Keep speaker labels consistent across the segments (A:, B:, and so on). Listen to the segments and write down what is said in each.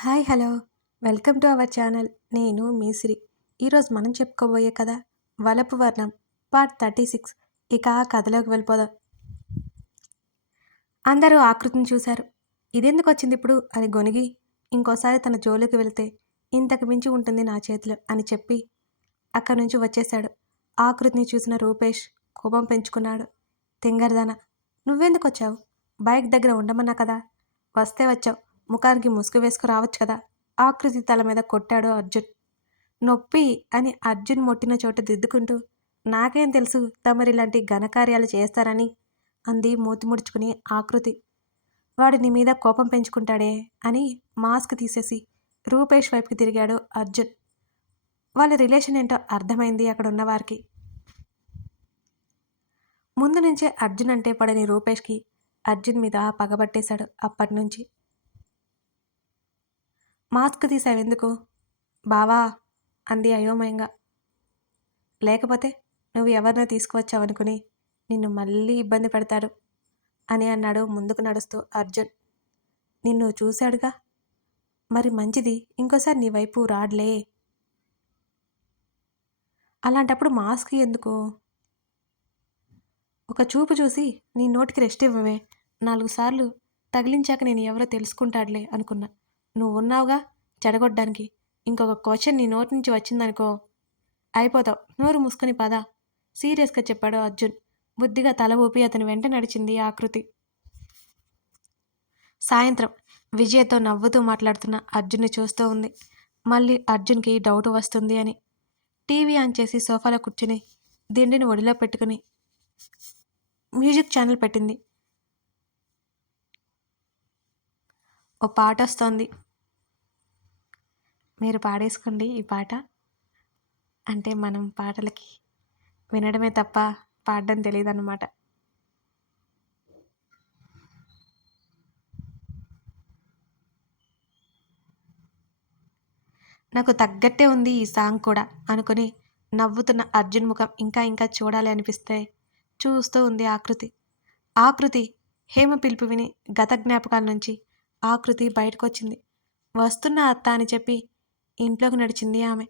A: Hi hello. Welcome to our channel. నేను మీసిరి ఈరోజు మనం చెప్పుకోబోయే కథ వలపు వర్ణం పార్ట్ థర్టీ సిక్స్. ఇక ఆ కథలోకి వెళ్ళిపోదాం. అందరూ ఆకృతిని చూశారు. ఇదెందుకు వచ్చింది ఇప్పుడు? అని గొనిగి ఇంకోసారి తన జోలికి వెళితే ఇంతకు మించి ఉంటుంది నా చేతిలో అని చెప్పి అక్కడి నుంచి వచ్చేశాడు. ఆకృతిని చూసిన రూపేష్ కోపం పెంచుకున్నాడు. తింగరదన నువ్వెందుకు వచ్చావు? బైక్ దగ్గర ఉండమన్నా కదా? వస్తే వచ్చావు. ముఖానికి ముసుగు వేసుకు రావచ్చు కదా? ఆకృతి తల మీద కొట్టాడు అర్జున్. నొప్పి అని అర్జున్ మొట్టిన చోట దిద్దుకుంటూ నాకేం తెలుసు తమరు ఇలాంటి ఘనకార్యాలు చేస్తారని అంది మూతి ముడుచుకుని ఆకృతి. వాడు నీ మీద కోపం పెంచుకుంటాడే అని మాస్క్ తీసేసి రూపేష్ వైపుకి తిరిగాడు అర్జున్. వాళ్ళ రిలేషన్ ఏంటో అర్థమైంది అక్కడ ఉన్నవారికి ముందు నుంచే అర్జున్ అంటే పడని రూపేష్కి అర్జున్ మీద పగబట్టేశాడు అప్పటి నుంచి. మాస్క్ తీసావెందుకు బావా అంది అయోమయంగా. లేకపోతే నువ్వు ఎవరినో తీసుకువచ్చావనుకుని నిన్ను మళ్ళీ ఇబ్బంది పెడతాడు అని అన్నాడు ముందుకు నడుస్తూ అర్జున్. నిన్ను చూశాడుగా? మరి మంచిది ఇంకోసారి నీ వైపు రాడ్లే. అలాంటప్పుడు మాస్క్ ఎందుకు? ఒక చూపు చూసి నీ నోటికి రెస్ట్ ఇవ్వవే. నాలుగు సార్లు తగిలించాక నేను ఎవరో తెలుసుకుంటాడులే అనుకున్నా. నువ్వు ఉన్నావుగా చెడగొట్టడానికి ఇంకొక క్వశ్చన్ నీ నోటి నుంచి వచ్చిందనుకో. అయిపోతావు. నోరు మూసుకుని పద. సీరియస్గా చెప్పాడు అర్జున్. బుద్ధిగా తల ఊపి అతని వెంట నడిచింది ఆకృతి సాయంత్రం. విజయతో నవ్వుతూ మాట్లాడుతున్న అర్జున్ని చూస్తూ ఉంది. మళ్ళీ అర్జున్కి డౌట్ వస్తుంది అని. టీవీ ఆన్ చేసి సోఫాలో కూర్చుని దిండిని ఒడిలో పెట్టుకుని మ్యూజిక్ ఛానల్ పెట్టింది. ఓ పాట వస్తోంది. మీరు పాడేసుకోండి ఈ పాట. అంటే మనం పాటలకి వినడమే తప్ప పాడడం తెలియదు అన్నమాట నాకు తగ్గట్టే ఉంది ఈ సాంగ్ కూడా అనుకుని నవ్వుతున్న అర్జున్ ముఖం ఇంకా ఇంకా చూడాలి అనిపిస్తే చూస్తూ ఉంది ఆకృతి ఆకృతి హేమ పిలుపు విని గత జ్ఞాపకాల నుంచి ఆకృతి బయటకు వచ్చింది వస్తున్న అత్త అని చెప్పి ఇంట్లోకి నడిచింది ఆమె.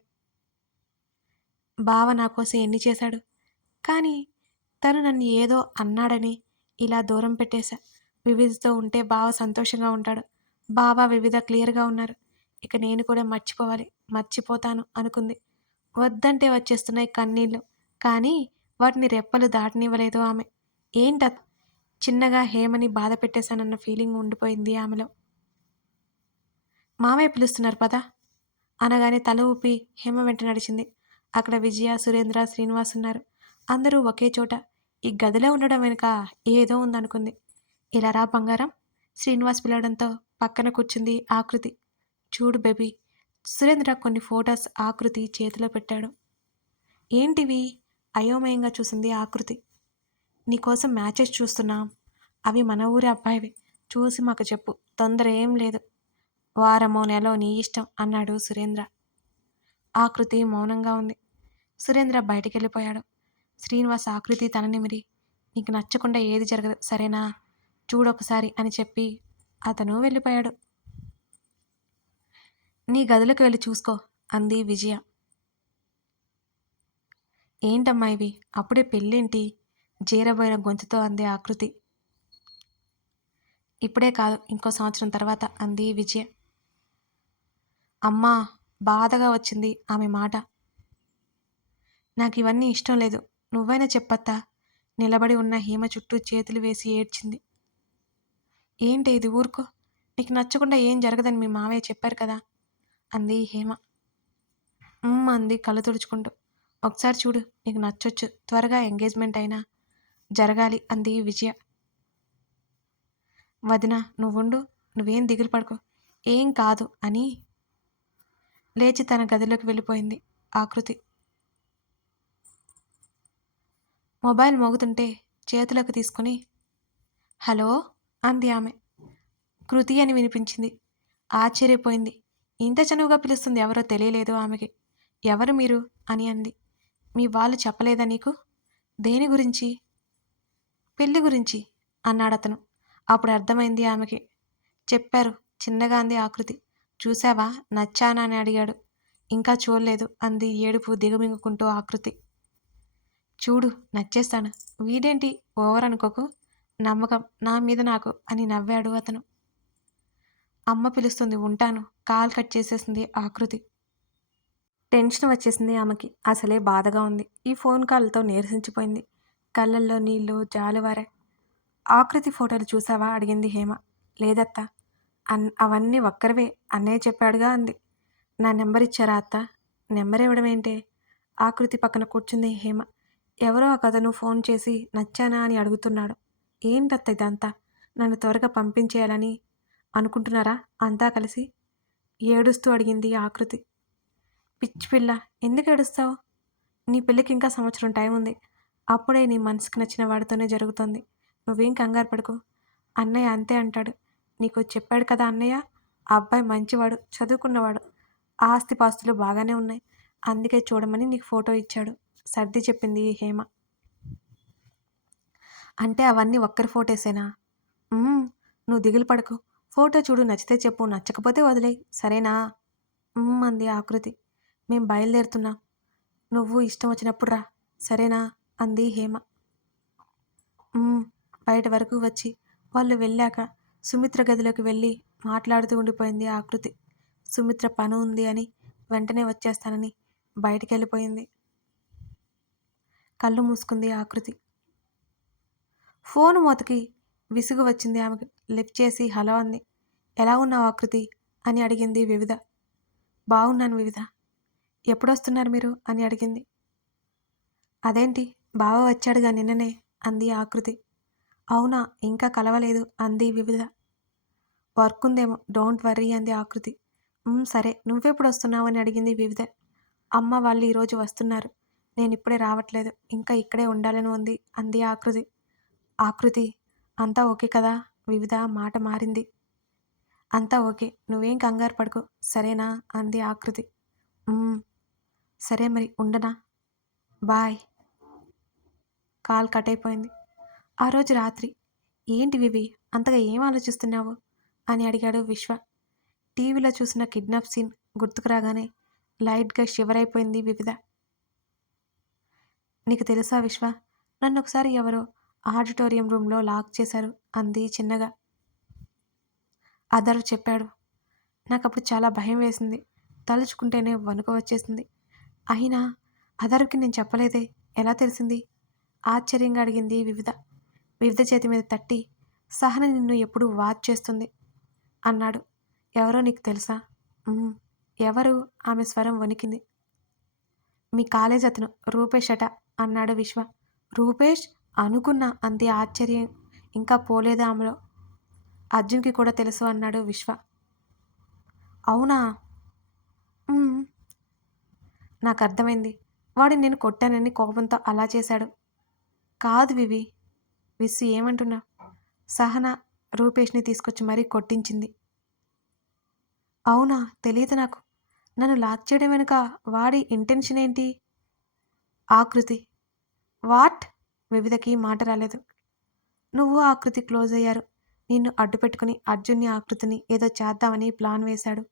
A: బావ నా కోసం ఎన్ని చేశాడు? కానీ తను నన్ను ఏదో అన్నాడని ఇలా దూరం పెట్టేశా. వివిధతో ఉంటే బావ సంతోషంగా ఉంటాడు. బావ వివిధ క్లియర్గా ఉన్నారు. ఇక నేను కూడా మర్చిపోవాలి. మర్చిపోతాను అనుకుంది. వద్దంటే వచ్చేస్తున్నాయి కన్నీళ్ళు కానీ వాటిని రెప్పలు దాటనివ్వలేదు ఆమె. ఏంట చిన్నగా హేమని బాధ పెట్టేశానన్న ఫీలింగ్ ఉండిపోయింది ఆమెలో. మామయ్య పిలుస్తున్నారు పదా? అనగానే తల ఊపి హేమ వెంట నడిచింది. అక్కడ విజయ సురేంద్ర శ్రీనివాస్ ఉన్నారు. అందరూ ఒకే చోట. ఈ గదిలో ఉండడం వెనుక ఏదో ఉందనుకుంది. ఇలా రా బంగారం. శ్రీనివాస్ పిలవడంతో పక్కన కూర్చుంది ఆకృతి. చూడు బేబీ సురేంద్ర కొన్ని ఫొటోస్ ఆకృతి చేతిలో పెట్టాడు. ఏంటివి? అయోమయంగా చూసింది ఆకృతి. నీకోసం మ్యాచెస్ చూస్తున్నాం. అవి మన ఊరి అబ్బాయివి. చూసి మాకు చెప్పు. తొందర ఏం లేదు. వారమో నెలో నీ ఇష్టం అన్నాడు సురేంద్ర. ఆకృతి మౌనంగా ఉంది. సురేంద్ర బయటికి వెళ్ళిపోయాడు శ్రీనివాస్ ఆకృతి తననిమిరి నీకు నచ్చకుండా ఏది జరగదు సరేనా? చూడొకసారి అని చెప్పి అతను వెళ్ళిపోయాడు. నీ గదిలోకి వెళ్ళి చూసుకో అంది విజయ. ఏంటమ్మా ఇవి? అప్పుడే పెళ్ళేంటి? జీరబోయిన గొంతుతో అంది ఆకృతి. ఇప్పుడే కాదు ఇంకో సంవత్సరం తర్వాత అంది విజయ. అమ్మా బాధగా వచ్చింది ఆమె మాట. నాకు ఇవన్నీ ఇష్టం లేదు. నువ్వైనా చెప్పత్తా? నిలబడి ఉన్న హేమ చుట్టూ చేతులు వేసి ఏడ్చింది. ఏంటి ఇది ఊరుకో? నీకు నచ్చకుండా ఏం జరగదని మీ మావయ్య చెప్పారు కదా? అంది హేమ. "ఉమ్" అంది కళ్ళు తుడుచుకుంటూ. ఒకసారి చూడు నీకు నచ్చొచ్చు. త్వరగా ఎంగేజ్మెంట్ అయినా జరగాలి అంది విజయ. వదిన నువ్వుండు. నువ్వేం దిగులు పడుకో. ఏం కాదు అని లేచి తన గదిలోకి వెళ్ళిపోయింది ఆకృతి మొబైల్ మోగుతుంటే చేతులకు తీసుకుని హలో అంది ఆమె. కృతి అని వినిపించింది. ఆశ్చర్యపోయింది. ఇంత చనువుగా పిలుస్తుంది ఎవరో తెలియలేదు ఆమెకి. ఎవరు మీరు? అని అంది. మీ వాళ్ళు చెప్పలేదా నీకు? దేని గురించి? పెళ్ళి గురించి అన్నాడతను. అప్పుడు అర్థమైంది ఆమెకి. చెప్పారు చిన్నగా అంది ఆకృతి చూసావా నచ్చానా? అని అడిగాడు. ఇంకా చూడలేదు అంది ఏడుపు దిగమింగుకుంటూ ఆకృతి. చూడు నచ్చేస్తాను. వీడేంటి? ఓవర్ అనుకోకు. నమ్మకం నా మీద నాకు అని నవ్వాడు అతను. అమ్మ పిలుస్తుంది ఉంటాను. కాల్ కట్ చేసేసింది ఆకృతి. టెన్షన్ వచ్చేసింది ఆమెకి. అసలే బాధగా ఉంది. ఈ ఫోన్ కాల్తో నీరసించిపోయింది. కళ్ళల్లో నీళ్ళు జాలువారే ఆకృతి ఫోటోలు చూసావా అడిగింది హేమ. లేదత్తా. అన్ అవన్నీ ఒక్కరివే అన్నయ్య చెప్పాడుగా అంది. నా నెంబర్ ఇచ్చారా అత్త? నెంబర్ ఇవ్వడం ఏంటే? ఆకృతి పక్కన కూర్చుంది హేమ. ఎవరో ఒక అతను ఫోన్ చేసి నచ్చానా అని అడుగుతున్నాడు. ఏంటత్త ఇదంతా? నన్ను త్వరగా పంపించేయాలని అనుకుంటున్నారా? అంతా కలిసి ఏడుస్తూ అడిగింది ఆకృతి పిచ్చి పిల్ల ఎందుకు ఏడుస్తావు? నీ పెళ్ళికి ఇంకా సంవత్సరం టైం ఉంది. అప్పుడే నీ మనసుకు నచ్చిన వాడితోనే జరుగుతుంది. నువ్వేం కంగారు పడుకో. అన్నయ్య అంతే అంటాడు. నీకు చెప్పాడు కదా అన్నయ్య? ఆ అబ్బాయి మంచివాడు చదువుకున్నవాడు. ఆస్తిపాస్తులు బాగానే ఉన్నాయి. అందుకే చూడమని నీకు ఫోటో ఇచ్చాడు. సర్ది చెప్పింది హేమ. అంటే అవన్నీ ఒక్కరి ఫోటోసేనా? నువ్వు దిగులు పడకు. ఫోటో చూడు నచ్చితే చెప్పు నచ్చకపోతే వదిలేయ్. సరేనా? అంది ఆకృతి. మేం బయలుదేరుతున్నాం. నువ్వు ఇష్టం వచ్చినప్పుడు రా. సరేనా? అంది హేమ. బయట వరకు వచ్చి వాళ్ళు వెళ్ళాక సుమిత్ర గదిలోకి వెళ్ళి మాట్లాడుతూ ఉండిపోయింది ఆకృతి. సుమిత్ర పని ఉంది అని వెంటనే వచ్చేస్తానని బయటికి వెళ్ళిపోయింది. కళ్ళు మూసుకుంది ఆకృతి. ఫోన్ మూతకి విసుగు వచ్చింది ఆమెకు. లిఫ్ట్ చేసి హలో అంది. ఎలా ఉన్నావు ఆకృతి? అని అడిగింది వివిధ. బాగున్నాను వివిధ. ఎప్పుడొస్తున్నారు మీరు? అని అడిగింది. అదేంటి? బావ వచ్చాడుగా నిన్ననే అంది ఆకృతి. అవునా ఇంకా కలవలేదు అంది వివిధ. వర్క్ ఉందేమో డోంట్ వర్రీ అంది ఆకృతి. సరే నువ్వెప్పుడు వస్తున్నావు అని అడిగింది వివిధ. అమ్మ వాళ్ళు ఈరోజు వస్తున్నారు. నేను ఇప్పుడే రావట్లేదు ఇంకా ఇక్కడే ఉండాలని ఉంది అంది ఆకృతి. ఆకృతి అంతా ఓకే కదా? వివిధ మాట మారింది. అంతా ఓకే నువ్వేం కంగారు పడుకో సరేనా? అంది ఆకృతి. సరే మరి ఉండనా? బాయ్. కాల్ కట్ అయిపోయింది. ఆ రోజు రాత్రి ఏంటి వివి? అంతగా ఏం ఆలోచిస్తున్నావు? అని అడిగాడు విశ్వ. టీవీలో చూసిన కిడ్నాప్ సీన్ గుర్తుకు రాగానే లైట్గా షివరైపోయింది వివిధ. నీకు తెలుసా విశ్వ? నన్ను ఒకసారి ఎవరో ఆడిటోరియం రూమ్లో లాక్ చేశారు అంది చిన్నగా. అదరు చెప్పాడు. నాకు అప్పుడు చాలా భయం వేసింది. తలుచుకుంటేనే వణుకు వచ్చేసింది. అయినా అదరుకి నేను చెప్పలేదే ఎలా తెలిసింది? ఆశ్చర్యంగా అడిగింది వివిధ. వివిధ చేతి మీద తట్టి సహన నిన్ను ఎప్పుడు వాచ్ చేస్తుంది అన్నాడు. ఎవరో నీకు తెలుసా? ఎవరు? ఆమె స్వరం వణికింది. మీ కాలేజ్ అతను రూపేష్ అట అన్నాడు విశ్వ. రూపేష్? అనుకున్నా అంది ఆశ్చర్యం. ఇంకా పోలేదు ఆమెలో? అర్జున్కి కూడా తెలుసు అన్నాడు విశ్వ. అవునా? నాకు అర్థమైంది వాడు నేను కొట్టానని కోపంతో అలా చేశాడు. కాదు వివి విస్సు ఏమంటున్నా? సహన రూపేష్ని తీసుకొచ్చి మరీ కొట్టించింది. అవునా? తెలియదు నాకు. నన్ను లాక్ చేయడం వెనుక వాడి ఇంటెన్షన్ ఏంటి? ఆకృతి వాట్? వివిధకి మాట రాలేదు. నువ్వు ఆకృతి క్లోజ్ అయ్యారు. నిన్ను అడ్డు పెట్టుకుని అర్జున్ని ఆకృతిని ఏదో చేద్దామని ప్లాన్ వేశాడు.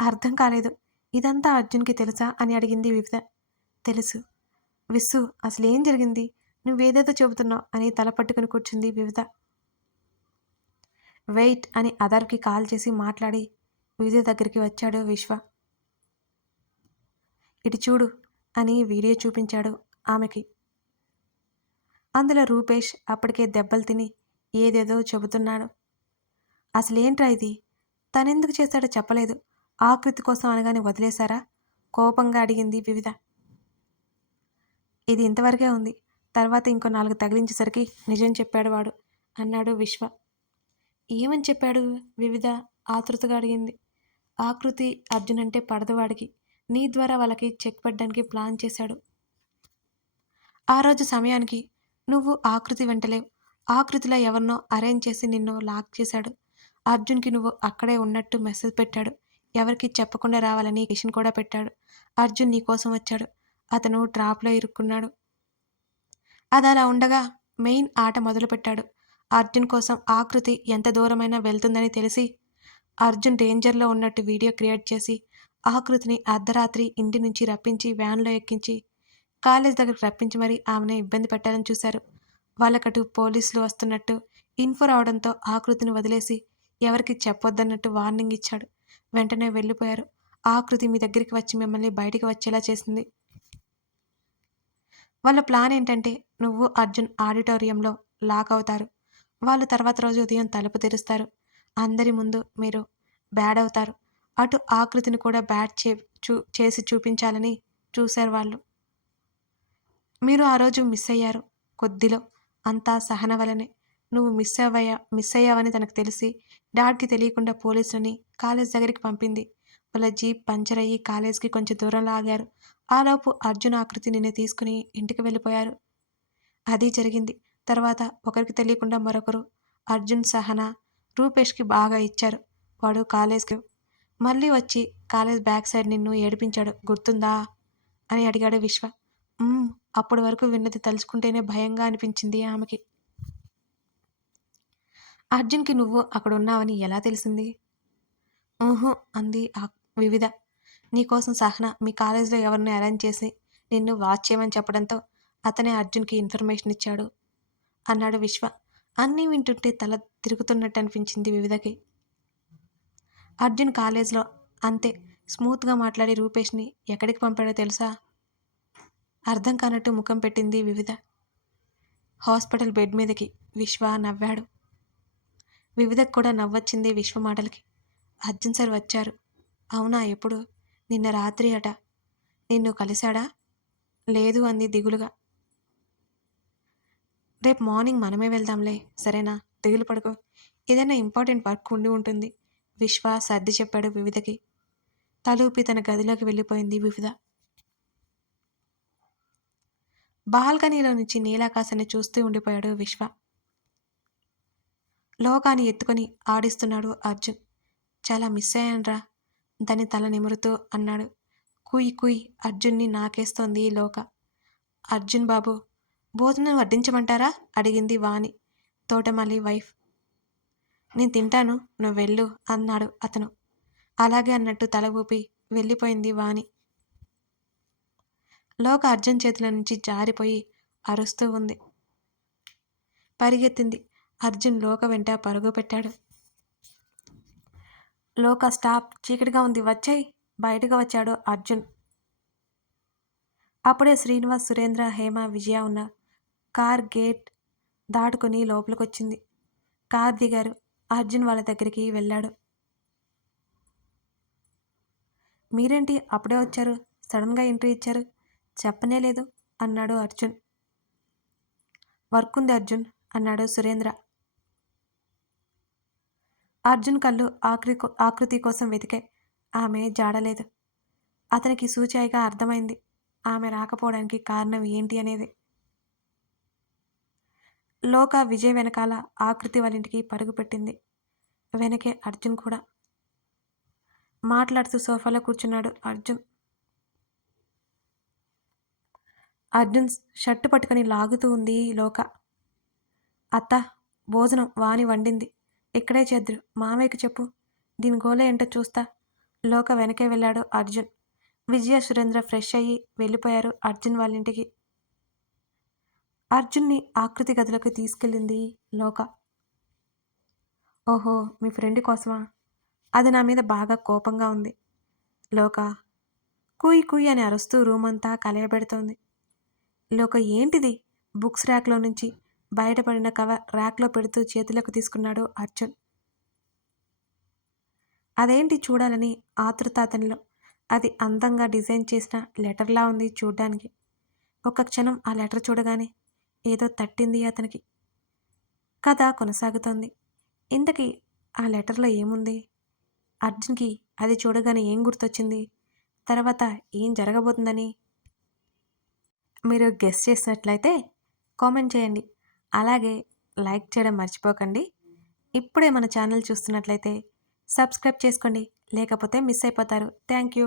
A: అర్థం కాలేదు. ఇదంతా అర్జున్కి తెలుసా అని అడిగింది వివిధ. తెలుసు. విస్సు అసలు ఏం జరిగింది? నువ్వేదేదో చెబుతున్నావు అని తల పట్టుకుని కూర్చుంది వివిధ. వెయిట్ అని అదర్కి కాల్ చేసి మాట్లాడి వివిధ దగ్గరికి వచ్చాడు విశ్వ. ఇటు చూడు అని వీడియో చూపించాడు ఆమెకి. అందులో రూపేష్ అప్పటికే దెబ్బలు తిని ఏదేదో చెబుతున్నాడు. అసలేంట్రా ఇది? తనెందుకు చేశాడో చెప్పలేదు. ఆకృతి కోసం అనగానే వదిలేశారా? కోపంగా అడిగింది వివిధ. ఇది ఇంతవరకే ఉంది. తర్వాత ఇంకో నాలుగు తగిలించేసరికి నిజం చెప్పాడు వాడు. అన్నాడు విశ్వ. ఏమని చెప్పాడు? వివిధ ఆతృతగా అడిగింది. ఆకృతి అర్జున్ అంటే పడదవాడికి నీ ద్వారా వాళ్ళకి చెక్ పెట్టడానికి ప్లాన్ చేశాడు. ఆ రోజు సమయానికి నువ్వు ఆకృతి వెంటలేవు ఆకృతిలో ఎవరినో అరేంజ్ చేసి నిన్ను లాక్ చేశాడు. అర్జున్కి నువ్వు అక్కడే ఉన్నట్టు మెసేజ్ పెట్టాడు. ఎవరికి చెప్పకుండా రావాలని కిషన్ కూడా పెట్టాడు. అర్జున్ నీ కోసం వచ్చాడు. అతను ట్రాప్లో ఇరుక్కున్నాడు. అది అలా ఉండగా మెయిన్ ఆట మొదలుపెట్టాడు. అర్జున్ కోసం ఆకృతి ఎంత దూరమైనా వెళ్తుందని తెలిసి అర్జున్ డేంజర్లో ఉన్నట్టు వీడియో క్రియేట్ చేసి ఆకృతిని అర్ధరాత్రి ఇంటి నుంచి రప్పించి వ్యాన్లో ఎక్కించి కాలేజ్ దగ్గరకు రప్పించి మరీ ఆమెను ఇబ్బంది పెట్టాలని చూశారు. వాళ్ళకటు పోలీసులు వస్తున్నట్టు ఇన్ఫో రావడంతో ఆకృతిని వదిలేసి ఎవరికి చెప్పొద్దన్నట్టు వార్నింగ్ ఇచ్చాడు. వెంటనే వెళ్ళిపోయారు. ఆకృతి మీ దగ్గరికి వచ్చి మిమ్మల్ని బయటికి వచ్చేలా చేసింది. వాళ్ళ ప్లాన్ ఏంటంటే నువ్వు అర్జున్ ఆడిటోరియంలో లాక్ అవుతారు. వాళ్ళు తర్వాత రోజు ఉదయం తలుపు తెరుస్తారు. అందరి ముందు మీరు బ్యాడ్ అవుతారు. అటు ఆకృతిని కూడా బ్యాడ్ చే చూ చేసి చూపించాలని చూశారు వాళ్ళు. మీరు ఆ రోజు మిస్ అయ్యారు. కొద్దిలో అంతా సహన వలనే నువ్వు మిస్ అవ్వయా మిస్ అయ్యావని తనకు తెలిసి డాడ్కి తెలియకుండా పోలీసులని కాలేజ్ దగ్గరికి పంపింది. వాళ్ళ జీప్ పంచర్ అయ్యి కాలేజ్కి కొంచెం దూరంలో ఆగారు. ఆలోపు అర్జున్ ఆకృతి నిన్ను తీసుకుని ఇంటికి వెళ్ళిపోయారు. అది జరిగింది. తర్వాత ఒకరికి తెలియకుండా మరొకరు అర్జున్ సహన రూపేష్కి బాగా ఇచ్చారు. వాడు కాలేజ్కి మళ్ళీ వచ్చి కాలేజ్ బ్యాక్ సైడ్ నిన్ను ఏడిపించాడు. గుర్తుందా? అని అడిగాడు విశ్వ. అప్పటి వరకు విన్నది తలుచుకుంటేనే భయంగా అనిపించింది ఆమెకి. అర్జున్కి నువ్వు అక్కడ ఉన్నావని ఎలా తెలిసింది? ఊహు అంది ఆ వివిధ. నీకోసం సహన మీ కాలేజీలో ఎవరిని అరేంజ్ చేసి నిన్ను వాచ్ చేయమని చెప్పడంతో అతనే అర్జున్కి ఇన్ఫర్మేషన్ ఇచ్చాడు. అన్నాడు విశ్వ. అన్నీ వింటుంటే తల తిరుగుతున్నట్టు అనిపించింది వివిధకి. అర్జున్ కాలేజ్లో అంతే స్మూత్గా మాట్లాడి రూపేష్ని ఎక్కడికి పంపాడో తెలుసా? అర్థం కానట్టు ముఖం పెట్టింది వివిధ. హాస్పిటల్ బెడ్ మీదకి విశ్వ నవ్వాడు. వివిధకు కూడా నవ్వొచ్చింది విశ్వ మాటలకి. అర్జున్ సార్ వచ్చారు. అవునా ఎప్పుడు? నిన్న రాత్రి అట. నిన్ను కలిశాడా? లేదు అంది దిగులుగా. రేపు మార్నింగ్ మనమే వెళ్దాంలే సరేనా? దిగులు పడుకో. ఏదైనా ఇంపార్టెంట్ వర్క్ ఉండి ఉంటుంది. విశ్వ సర్ది చెప్పాడు వివిధకి. తలూపి తన గదిలోకి వెళ్ళిపోయింది వివిధ. బాల్కనీలో నుంచి నీలాకాశాన్ని చూస్తూ ఉండిపోయాడు విశ్వ. లోకాన్ని ఎత్తుకొని ఆడిస్తున్నాడు అర్జున్. చాలా మిస్ అయ్యానురా. దాని తల నిమురుతూ అన్నాడు. కుయ్ కుయ్ అర్జున్ని నాకేస్తోంది ఈ లోక. అర్జున్ బాబు భోజనం వడ్డించమంటారా? అడిగింది వాణి తోటమాలి వైఫ్. నేను తింటాను నువ్వు వెళ్ళు అన్నాడు అతను. అలాగే అన్నట్టు తల ఊపి వెళ్ళిపోయింది వాణి. లోక అర్జున్ చేతుల నుంచి జారిపోయి అరుస్తూ ఉంది. పరిగెత్తింది. అర్జున్ లోక వెంట పరుగు పెట్టాడు. లోక స్టాప్ చీకటిగా ఉంది. వచ్చాయి. బయటకు వచ్చాడు అర్జున్. అప్పుడే శ్రీనివాస్ సురేంద్ర హేమ విజయ ఉన్న కార్ గేట్ దాటుకుని లోపలికొచ్చింది. కార్ దిగారు. అర్జున్ వాళ్ళ దగ్గరికి వెళ్ళాడు. మీరేంటి? అప్పుడే వచ్చారు. సడన్గా ఎంట్రీ ఇచ్చారు. చెప్పనే లేదు అన్నాడు అర్జున్. వర్క్ ఉంది అర్జున్ అన్నాడు సురేంద్ర. అర్జున్ కళ్ళు ఆకృతి ఆకృతి కోసం వెతికే. ఆమె జాడలేదు. అతనికి సూచాయిగా అర్థమైంది. ఆమె రాకపోవడానికి కారణం ఏంటి అనేది. లోక విజయ్ వెనకాల ఆకృతి వాళ్ళ ఇంటికి పరుగు పెట్టింది. వెనకే అర్జున్ కూడా. మాట్లాడుతూ సోఫాలో కూర్చున్నాడు అర్జున్. అర్జున్ షర్టు పట్టుకొని లాగుతూ ఉంది లోక. అత్త భోజనం వాని వండింది. ఇక్కడే చేద్దురు. మామయ్యకి చెప్పు. దీని గోల ఏంటో చూస్తా. లోక వెనకే వెళ్ళాడు అర్జున్. విజయ సురేంద్ర ఫ్రెష్ అయ్యి వెళ్ళిపోయారు అర్జున్ వాళ్ళ ఇంటికి అర్జున్ని ఆకృతి గదిలోకి తీసుకెళ్ళింది లోక. ఓహో మీ ఫ్రెండ్ కోసమా? అది నా మీద బాగా కోపంగా ఉంది. లోక. కూయి కుయ్ అని అరుస్తూ రూమ్ అంతా కలయబెడుతోంది. లోక ఏంటిది? బుక్స్ ర్యాక్లో నుంచి బయటపడిన కవర్ ర్యాక్లో పెడుతూ చేతిలోకి తీసుకున్నాడు అర్జున్. అదేంటి చూడాలని ఆతృత అతనిలో. అది అందంగా డిజైన్ చేసిన లెటర్లా ఉంది చూడ్డానికి. ఒక క్షణం ఆ లెటర్ చూడగానే ఏదో తట్టింది అతనికి. కథ కొనసాగుతోంది. ఇంతకీ ఆ లెటర్లో ఏముంది? అర్జున్కి అది చూడగానే ఏం గుర్తొచ్చింది? తర్వాత ఏం జరగబోతుందని? మీరు గెస్ చేసినట్లయితే కామెంట్ చేయండి. అలాగే లైక్ చేయడం మర్చిపోకండి. ఇప్పుడే మన ఛానల్ చూస్తున్నట్లయితే సబ్స్క్రైబ్ చేసుకోండి. లేకపోతే మిస్ అయిపోతారు. Thank you.